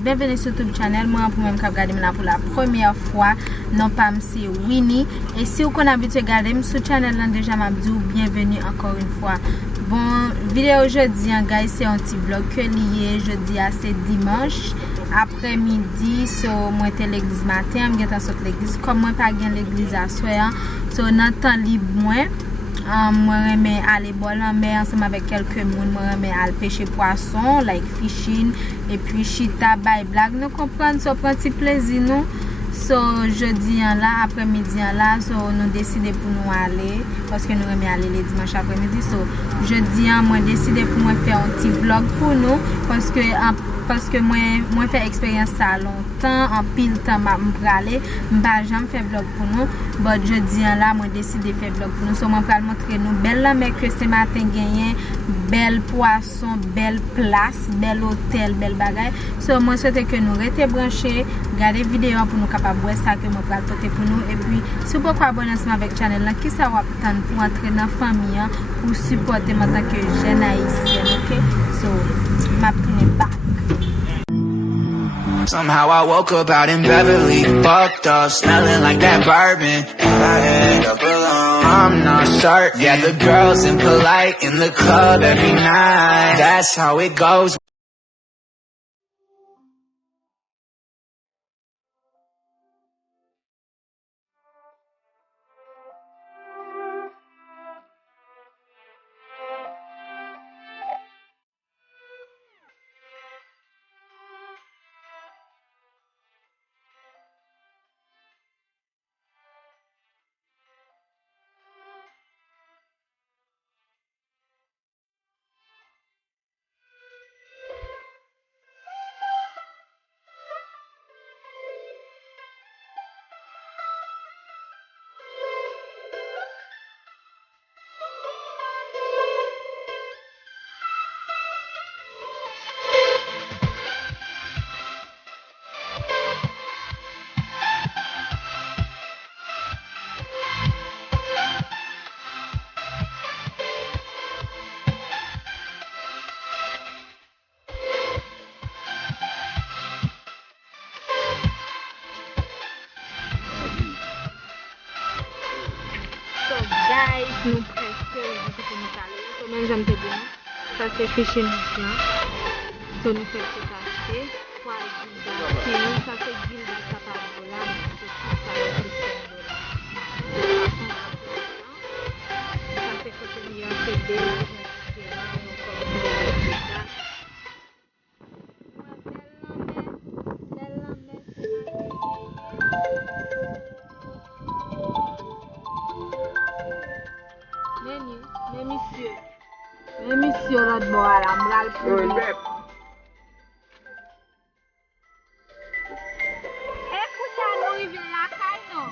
Bienvenue sur YouTube channel. Moi pour même regarder pour la première fois, non pas c'est Winnie. Et si vous connaissez habitué regarder sur channel là déjà m'a dit bienvenue encore une fois. Bon, vidéo aujourd'hui guys, c'est un petit vlog que lié jeudi à c'est dimanche après-midi, so moi était l'église matin, m'geta sorti l'église comme moi pas gain l'église à soir. So dans temps libre moi remmen aller boire en mer ensemble avec quelques monde, moi remmen aller pêcher poisson like fishing et puis chita by blague nous comprendre so prend petit plaisir nous. So jeudi là après-midi là so nous décider pour nous aller parce que nous remmen aller les dimanche après-midi. So jeudi moi décider pour moi faire un petit vlog pour nous parce que moi fait expérience ça longtemps en pile temps m'a aller m'pas jamais fait vlog pour nous but jeudi là moi décidé faire vlog pour nous so moi pas montrer nous belle la mais que ce matin gagné belle poisson belle place bel hôtel belle bagaille so moi souhaite que nous rester branchés regarder vidéo pour nous capable voir ça que moi pas porter pour nous et puis si vous pouvez abonner ensemble avec channel là qui ça va attendre pour entrer dans famille pour supporter en tant que jeune haïtienne. OK so m'a pris back. Somehow I woke up out in Beverly, fucked up, smelling like that bourbon. If I end up alone, I'm not certain. Yeah, the girls impolite in the club every night. That's how it goes. Nous presque pour nous aller. So même j'aime te dire. Ça c'est fishing là. So nous fait tout acheter. Quoi guilda. Ça c'est guilda ça par là. Ça c'est côté là. C'est belle. Mais monsieur l'autre bois là, m'ral pour lui. Écoute, nous arrivons la caille non.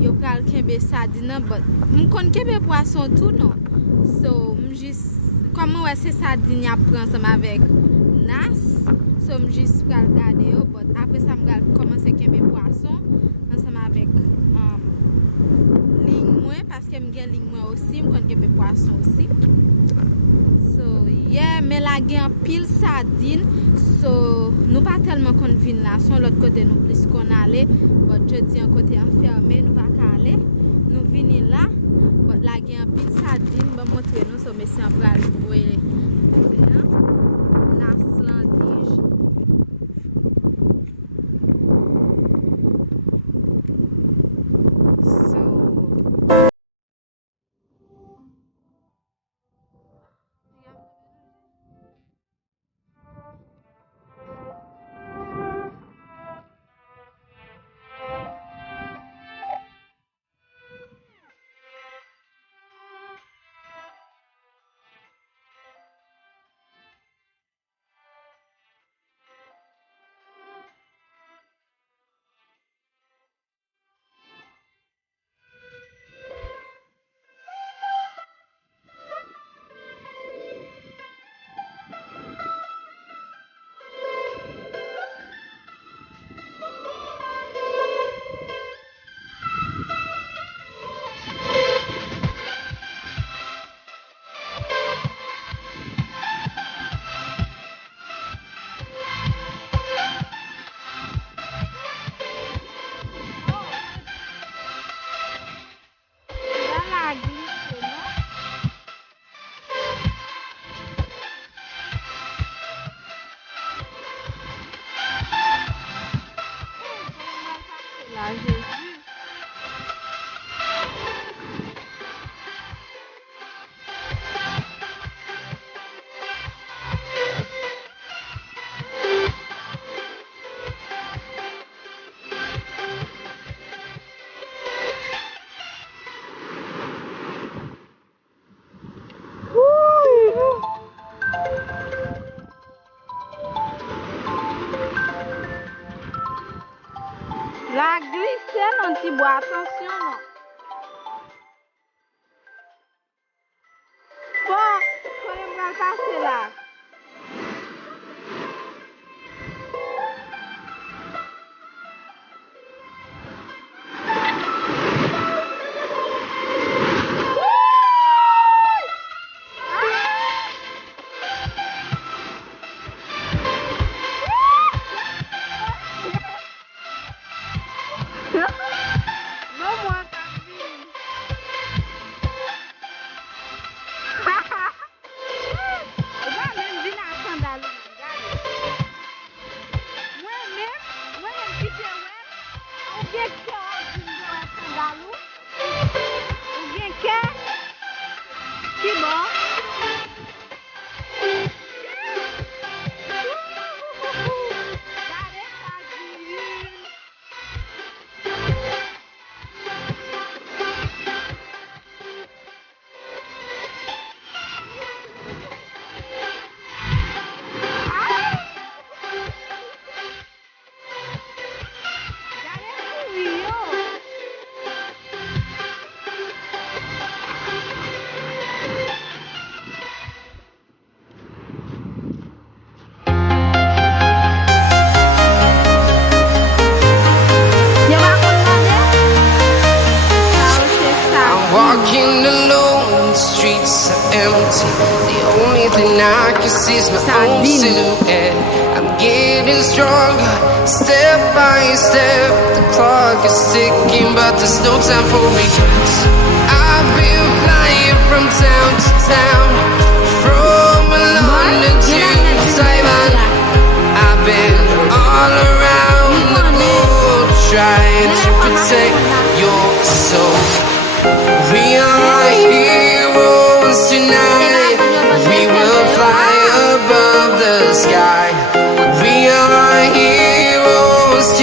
Yo pral kembe sardine but m'kon kembe poisson tout non. So comment ouais c'est sardine y a pris ensemble avec nas. So juste pral garder yo but après ça m'gal commencer kembe poisson ensemble avec ligne Mwen parce que m'gen ligne Mwen aussi m'kon kembe poisson aussi. So yeah, mais la gen pile sardine. So nous pas tellement qu'on vinn là, son l'autre côté nous plus qu'on aller. But je dis un côté enfermé, nous pas aller. Nous venons là, but la gen pile sardine, ba montrer nous so monsieur en pral jouer. La slandige. La glisse, non ti bois, attention non. Bon, on va passer là. I can see is my own silhouette. I'm getting stronger, step by step. The clock is ticking, but there's no time for regrets. I've been flying from town to town, from London to Taiwan. I've been all around the globe, trying to protect your soul. We are heroes tonight. We will fly above the sky. We are heroes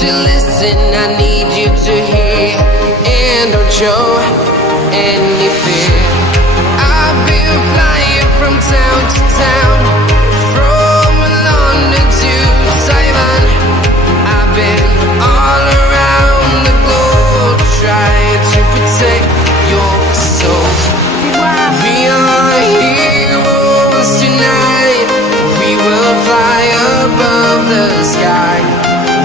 to listen, I need you to hear, and don't show any fear. I've been flying from town to town, from London to Taiwan. I've been all around the globe trying to protect your soul. We are heroes tonight. We will fly above the sky.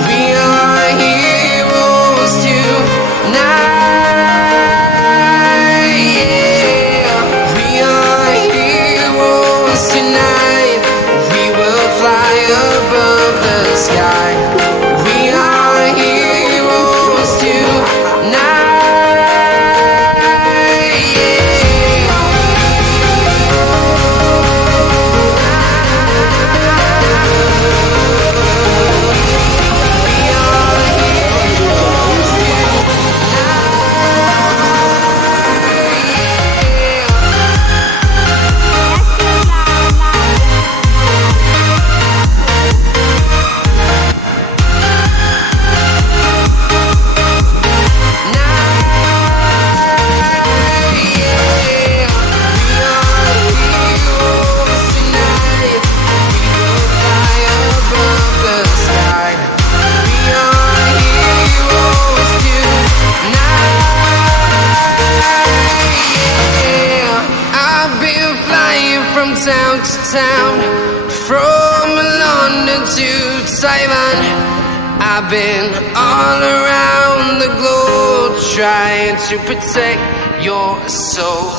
We are heroes tonight. Yeah. We are heroes tonight. We will fly above the sky. We are heroes tonight. Town to town, from London to Taiwan. I've been all around the globe trying to protect your soul.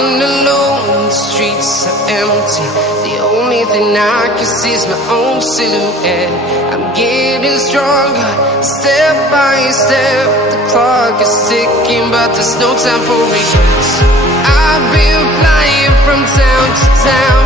Walking alone, the streets are empty. The only thing I can see is my own silhouette. I'm getting stronger, step by step. The clock is ticking, but there's no time for regrets. I've been flying from town to town.